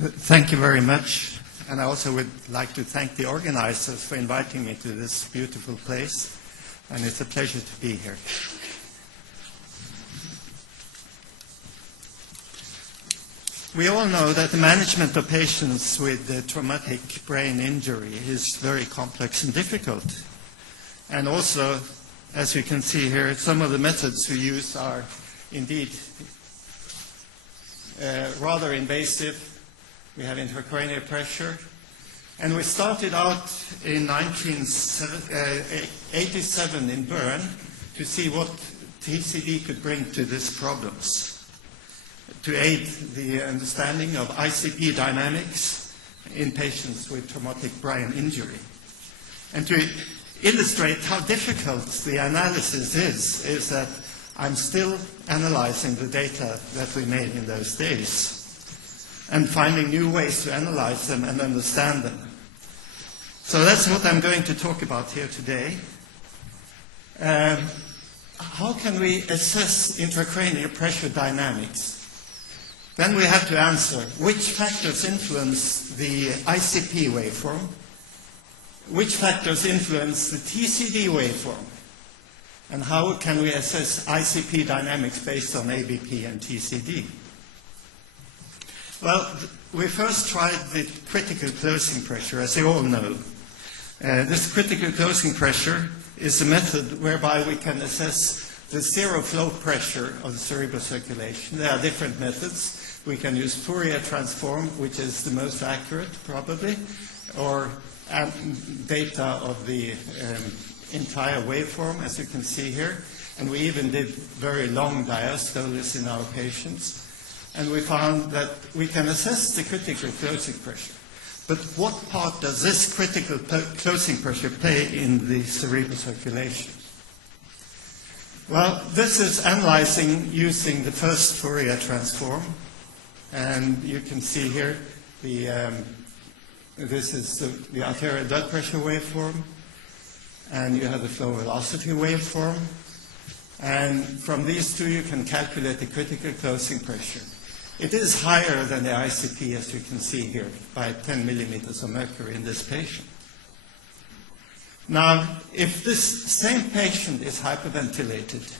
Thank you very much. And I also would like to thank the organizers for inviting me to this beautiful place. And it's a pleasure to be here. We all know that the management of patients with traumatic brain injury is very complex and difficult. And also, as you can see here, some of the methods we use are indeed rather invasive. We have intracranial pressure. And we started out in 1987 in Bern to see what TCD could bring to these problems, to aid the understanding of ICP dynamics in patients with traumatic brain injury. And to illustrate how difficult the analysis is that I'm still analyzing the data that we made in those days and finding new ways to analyze them and understand them. So that's what I'm going to talk about here today. How can we assess intracranial pressure dynamics? Then we have to answer which factors influence the ICP waveform, which factors influence the TCD waveform, and how can we assess ICP dynamics based on ABP and TCD? Well, we first tried the critical closing pressure, as you all know. This critical closing pressure is a method whereby we can assess the zero flow pressure of the cerebral circulation. There are different methods. We can use Fourier transform, which is the most accurate, probably, or data of the entire waveform, as you can see here. And we even did very long diastoles in our patients. And we found that we can assess the critical closing pressure. But what part does this critical closing pressure play in the cerebral circulation? Well, this is analyzing using the first Fourier transform. And you can see here, this is the arterial blood pressure waveform. And you have the flow velocity waveform. And from these two, you can calculate the critical closing pressure. It is higher than the ICP, as you can see here, by 10 millimeters of mercury in this patient. Now, if this same patient is hyperventilated,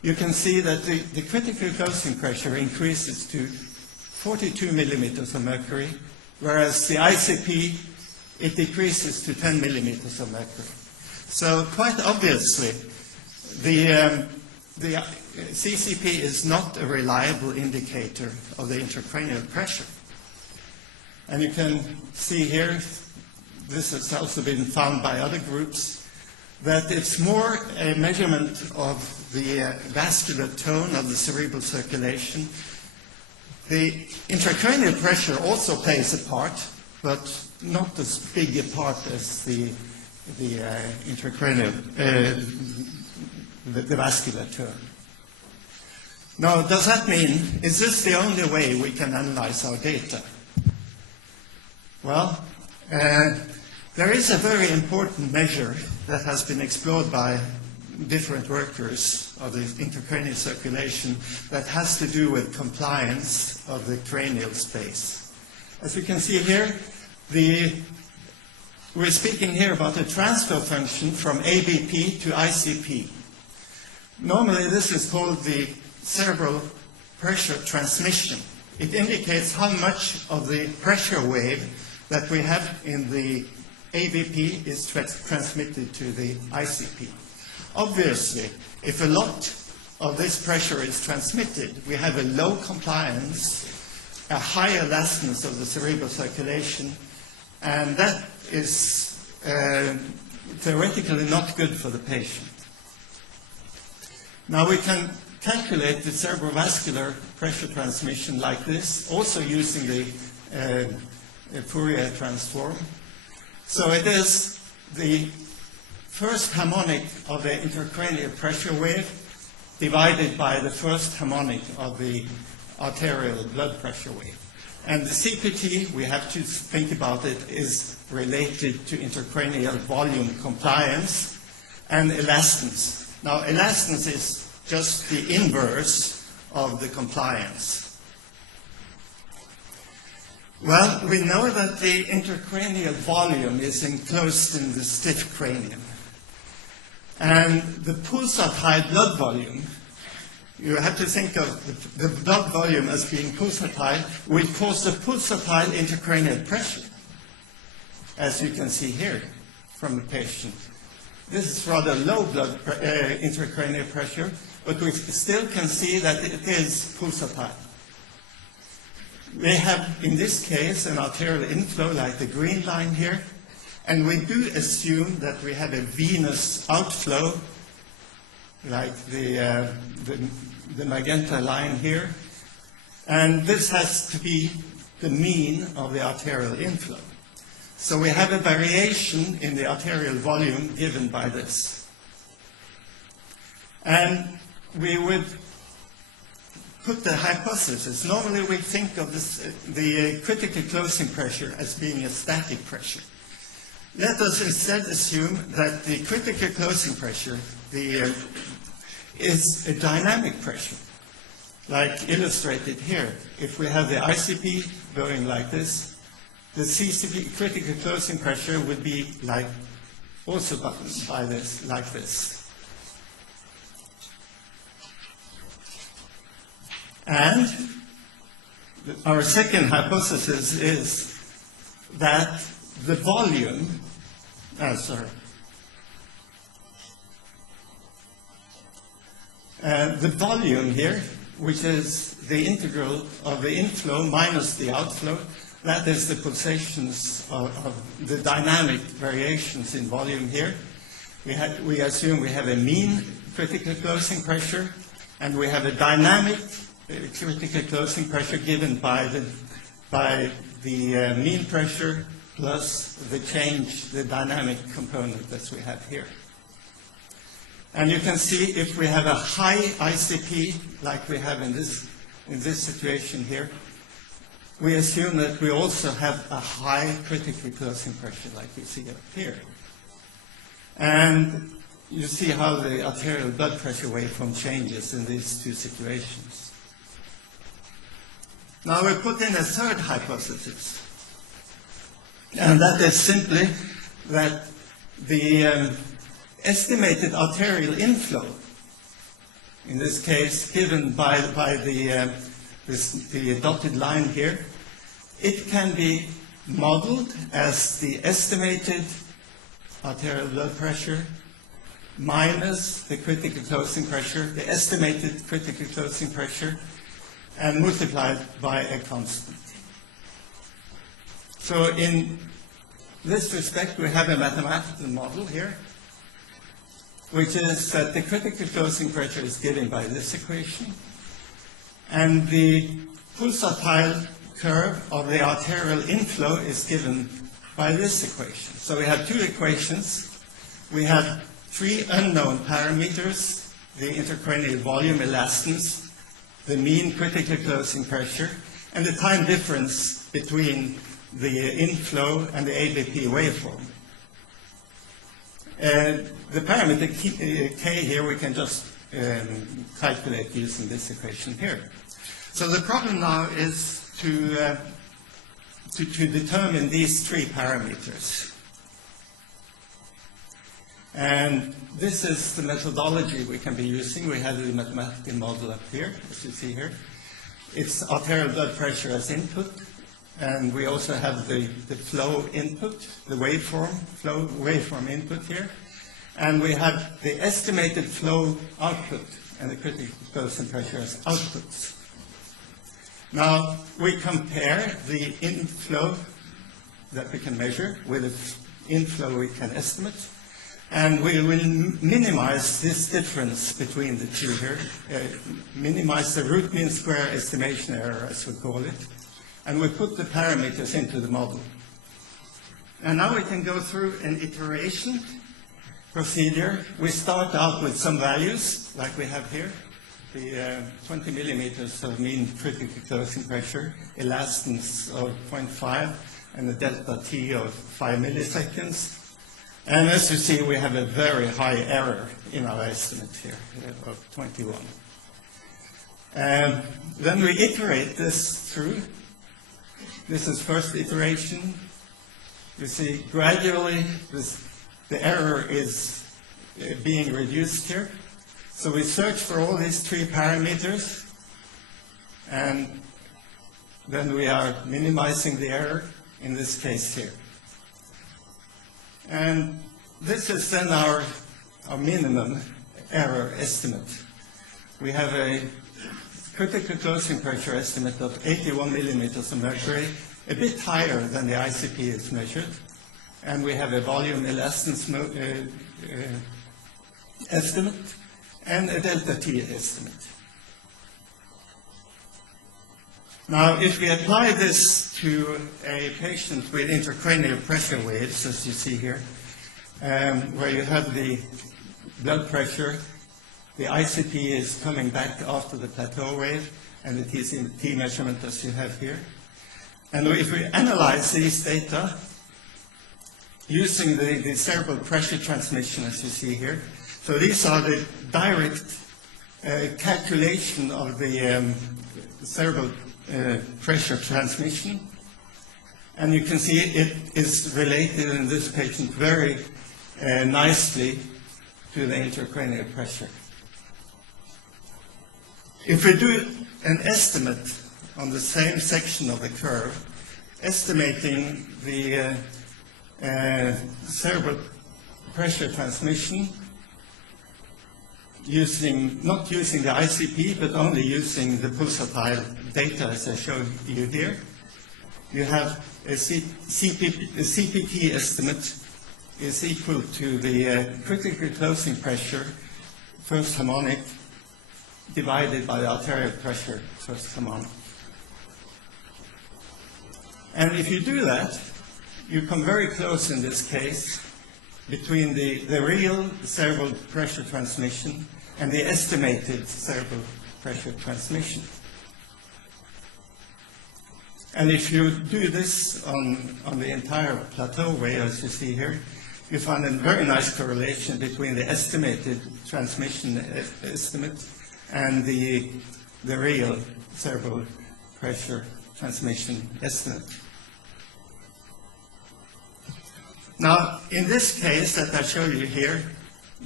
you can see that the critical closing pressure increases to 42 millimeters of mercury, whereas the ICP, it decreases to 10 millimeters of mercury. So quite obviously, the CCP is not a reliable indicator of the intracranial pressure. And you can see here, this has also been found by other groups, that it's more a measurement of the vascular tone of the cerebral circulation. The intracranial pressure also plays a part, but not as big a part as the intracranial, the vascular tone. Now, does that mean, is this the only way we can analyze our data? Well, there is a very important measure that has been explored by different workers of the intracranial circulation that has to do with compliance of the cranial space. As you can see here, we're speaking here about the transfer function from ABP to ICP. Normally, this is called the cerebral pressure transmission. It indicates how much of the pressure wave that we have in the ABP is transmitted to the ICP. Obviously, if a lot of this pressure is transmitted, we have a low compliance, a high elastance of the cerebral circulation, and that is theoretically not good for the patient. Now we can calculate the cerebrovascular pressure transmission like this, also using the Fourier transform. So it is the first harmonic of the intracranial pressure wave divided by the first harmonic of the arterial blood pressure wave. And the CPT, we have to think about it, is related to intracranial volume compliance and elastance. Now, elastance is just the inverse of the compliance. Well, we know that the intracranial volume is enclosed in the stiff cranium. And the pulsatile blood volume, you have to think of the blood volume as being pulsatile, will cause the pulsatile intracranial pressure, as you can see here from the patient. This is rather low intracranial pressure, but we still can see that it is pulsatile. We have, in this case, an arterial inflow like the green line here, and we do assume that we have a venous outflow like the magenta line here, and this has to be the mean of the arterial inflow. So we have a variation in the arterial volume given by this. And we would put the hypothesis. Normally we think of the critical closing pressure as being a static pressure. Let us instead assume that the critical closing pressure is a dynamic pressure, like illustrated here. If we have the ICP going like this, the CCP, critical closing pressure, would be like also by this, like this. And our second hypothesis is that the volume, the volume here, which is the integral of the inflow minus the outflow, that is the pulsations of the dynamic variations in volume here. We assume we have a mean critical closing pressure, and we have a dynamic critical closing pressure given by the mean pressure plus the change, the dynamic component that we have here. And you can see if we have a high ICP, like we have in this situation here, we assume that we also have a high critical closing pressure, like we see up here. And you see how the arterial blood pressure waveform changes in these two situations. Now we put in a third hypothesis, and that is simply that the estimated arterial inflow, in this case given by the dotted line here, it can be modeled as the estimated arterial blood pressure minus the critical closing pressure, the estimated critical closing pressure, and multiplied by a constant. So in this respect, we have a mathematical model here, which is that the critical closing pressure is given by this equation, and the pulsatile curve of the arterial inflow is given by this equation. So we have two equations. We have three unknown parameters: the intracranial volume, elastance, the mean critical closing pressure, and the time difference between the inflow and the ABP waveform. The parameter K here we can just calculate using this equation here. So the problem now is to determine these three parameters. And this is the methodology we can be using. We have the mathematical model up here, as you see here. It's arterial blood pressure as input, and we also have the flow input, the waveform input here. And we have the estimated flow output and the critical closing pressure as outputs. Now, we compare the inflow that we can measure with the inflow we can estimate. And we will minimize this difference between the two here, minimize the root mean square estimation error, as we call it, and we put the parameters into the model. And now we can go through an iteration procedure. We start out with some values, like we have here, the 20 millimeters of mean critical closing pressure, elastance of 0.5, and a delta T of 5 milliseconds. And as you see, we have a very high error in our estimate here of 21. And then we iterate this through, This is first iteration. You see gradually the error is being reduced here. So we search for all these 3 parameters, and then we are minimizing the error, in this case here. And this is then our minimum error estimate. We have a critical closing pressure estimate of 81 millimeters of mercury, a bit higher than the ICP is measured. And we have a volume elastance estimate and a delta T estimate. Now, if we apply this to a patient with intracranial pressure waves, as you see here, where you have the blood pressure, the ICP is coming back after the plateau wave, and the T measurement as you have here. And if we analyze these data using the cerebral pressure transmission, as you see here, so these are the direct calculation of the cerebral pressure transmission. And you can see it is related in this patient very nicely to the intracranial pressure. If we do an estimate on the same section of the curve, estimating the cerebral pressure transmission not using the ICP, but only using the pulsatile data as I showed you here, you have a CPT estimate is equal to the critical closing pressure, first harmonic, divided by the arterial pressure, first harmonic. And if you do that, you come very close in this case between the real cerebral pressure transmission and the estimated cerebral pressure transmission. And if you do this on the entire plateau wave, as you see here, you find a very nice correlation between the estimated transmission estimate and the real cerebral pressure transmission estimate. Now, in this case that I show you here,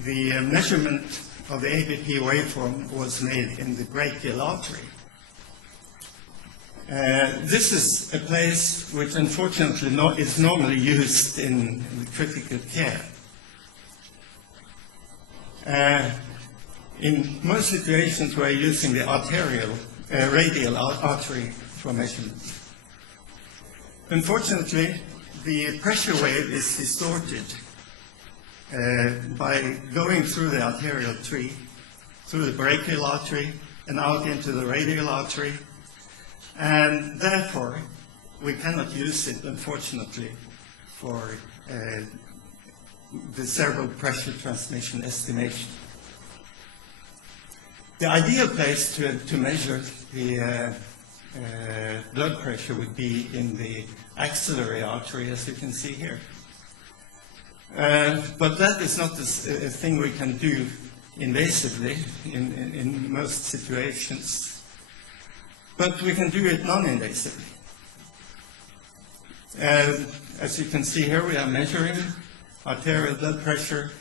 the measurement of the ABP waveform was made in the brachial artery. This is a place which unfortunately is normally used in critical care. In most situations we're using the radial artery for measurement. Unfortunately, the pressure wave is distorted by going through the arterial tree, through the brachial artery, and out into the radial artery. And therefore, we cannot use it, unfortunately, for the cerebral pressure transmission estimation. The ideal place to measure the blood pressure would be in the axillary artery, as you can see here. But that is not a thing we can do invasively in most situations. But we can do it non-invasively. As you can see here, we are measuring arterial blood pressure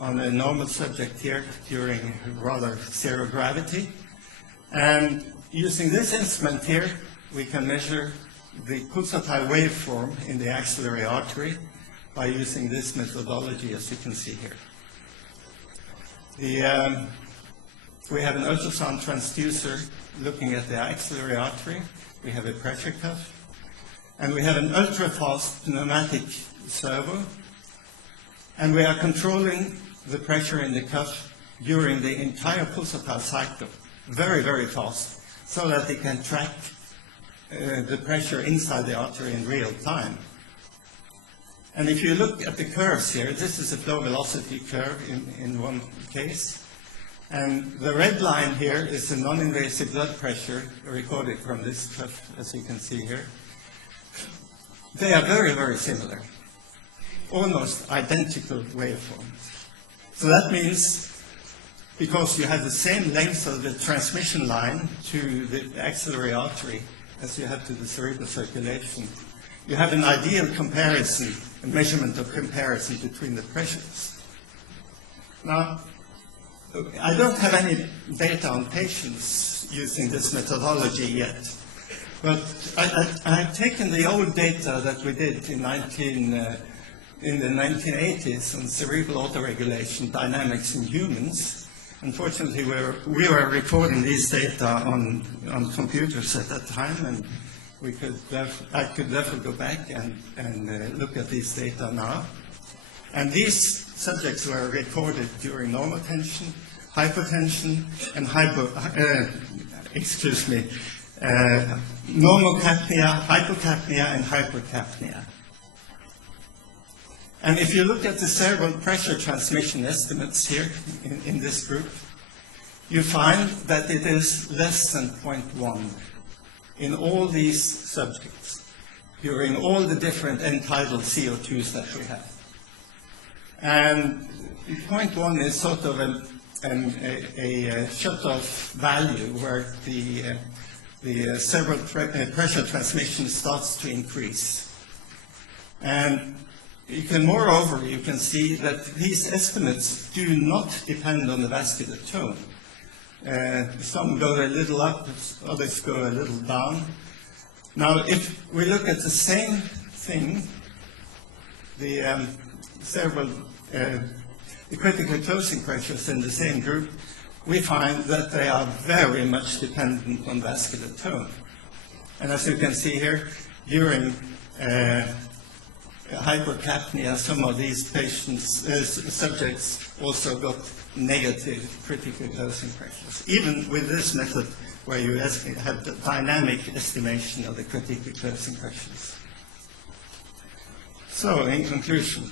on a normal subject here during rather zero gravity. And using this instrument here, we can measure the pulsatile waveform in the axillary artery by using this methodology, as you can see here. We have an ultrasound transducer looking at the axillary artery. We have a pressure cuff. And we have an ultra-fast pneumatic servo. And we are controlling the pressure in the cuff during the entire pulsatile cycle, very, very fast, so that they can track the pressure inside the artery in real time. And if you look at the curves here, this is a flow velocity curve in one case. And the red line here is the non-invasive blood pressure recorded from this cuff, as you can see here. They are very, very similar, almost identical waveforms. So that means, because you have the same length of the transmission line to the axillary artery as you have to the cerebral circulation, you have an ideal comparison, a measurement of comparison between the pressures. Now, I don't have any data on patients using this methodology yet, but I've taken the old data that we did in the 1980s on cerebral autoregulation dynamics in humans. Unfortunately, we were recording these data on computers at that time, and I could therefore go back and look at these data now. And these subjects were recorded during normal tension, hypotension, and normocapnia, hypocapnia, and hypercapnia. And if you look at the cerebral pressure transmission estimates here in this group, you find that it is less than 0.1 in all these subjects during all the different end-tidal CO2s that we have. And 0.1 is sort of a shut-off value where the cerebral pressure transmission starts to increase. And moreover, you can see that these estimates do not depend on the vascular tone. Some go a little up, others go a little down. Now, if we look at the same thing, the critical closing pressures in the same group, we find that they are very much dependent on vascular tone. And as you can see here, during hypercapnia, some of these subjects also got negative critical closing pressures, even with this method where you have the dynamic estimation of the critical closing pressures. So, in conclusion,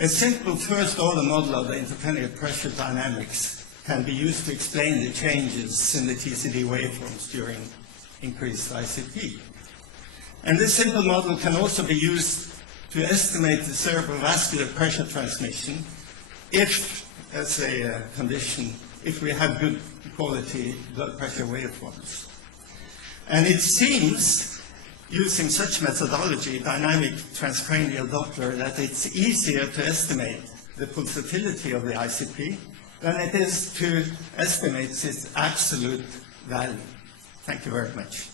a simple first-order model of the intracranial pressure dynamics can be used to explain the changes in the TCD waveforms during increased ICP. And this simple model can also be used to estimate the cerebrovascular pressure transmission if, as a condition, if we have good quality blood pressure waveforms. And it seems, using such methodology, dynamic transcranial Doppler, that it's easier to estimate the pulsatility of the ICP than it is to estimate its absolute value. Thank you very much.